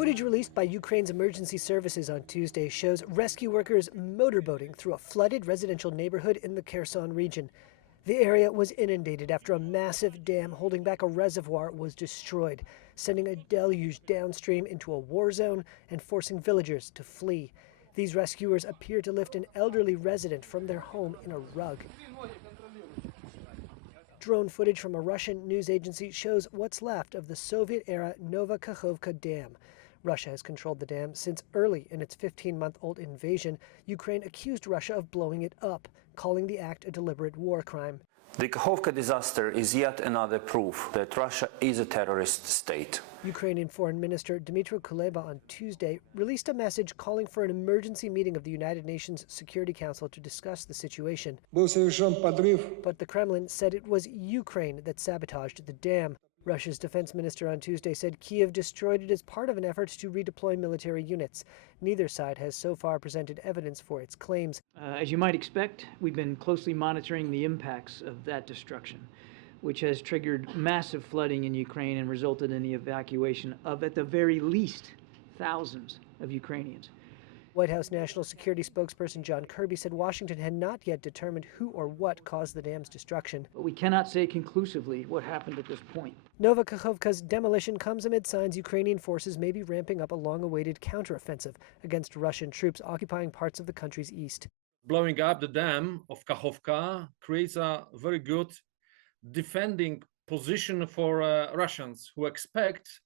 Footage released by Ukraine's emergency services on Tuesday shows rescue workers motorboating through a flooded residential neighborhood in the Kherson region. The area was inundated after a massive dam holding back a reservoir was destroyed, sending a deluge downstream into a war zone and forcing villagers to flee. These rescuers appear to lift an elderly resident from their home in a rug. Drone footage from a Russian news agency shows what's left of the Soviet-era Nova Kakhovka dam. Russia has controlled the dam since early in its 15-month-old invasion. Ukraine accused Russia of blowing it up, calling the act a deliberate war crime. The Kakhovka disaster is yet another proof that Russia is a terrorist state. Ukrainian Foreign Minister Dmytro Kuleba on Tuesday released a message calling for an emergency meeting of the United Nations Security Council to discuss the situation. But the Kremlin said it was Ukraine that sabotaged the dam. Russia's defense minister on Tuesday said Kiev destroyed it as part of an effort to redeploy military units. Neither side has so far presented evidence for its claims. As you might expect, we've been closely monitoring the impacts of that destruction, which has triggered massive flooding in Ukraine and resulted in the evacuation of, at the very least, thousands of Ukrainians. White House National Security spokesperson John Kirby said Washington had not yet determined who or what caused the dam's destruction. But we cannot say conclusively what happened at this point. Nova Kakhovka's demolition comes amid signs Ukrainian forces may be ramping up a long-awaited counteroffensive against Russian troops occupying parts of the country's east. Blowing up the dam of Kakhovka creates a very good defending position for Russians who expect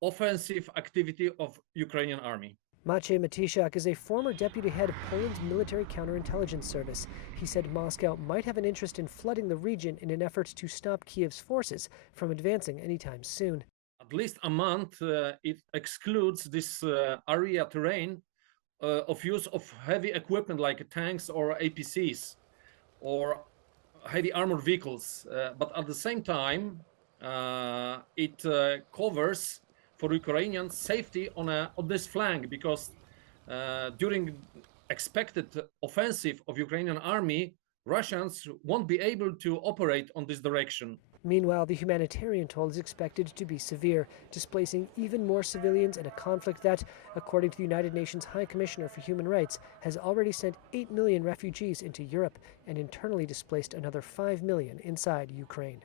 offensive activity of Ukrainian army. Maciej Matysiak is a former deputy head of Poland's military counterintelligence service. He said Moscow might have an interest in flooding the region in an effort to stop Kiev's forces from advancing anytime soon. At least a month, it excludes this area terrain of use of heavy equipment like tanks or APCs or heavy armored vehicles. But at the same time, it covers for Ukrainian safety on this flank, because during expected offensive of Ukrainian army, Russians won't be able to operate on this direction. Meanwhile, the humanitarian toll is expected to be severe, displacing even more civilians in a conflict that, according to the United Nations High Commissioner for Human Rights, has already sent 8 million refugees into Europe and internally displaced another 5 million inside Ukraine.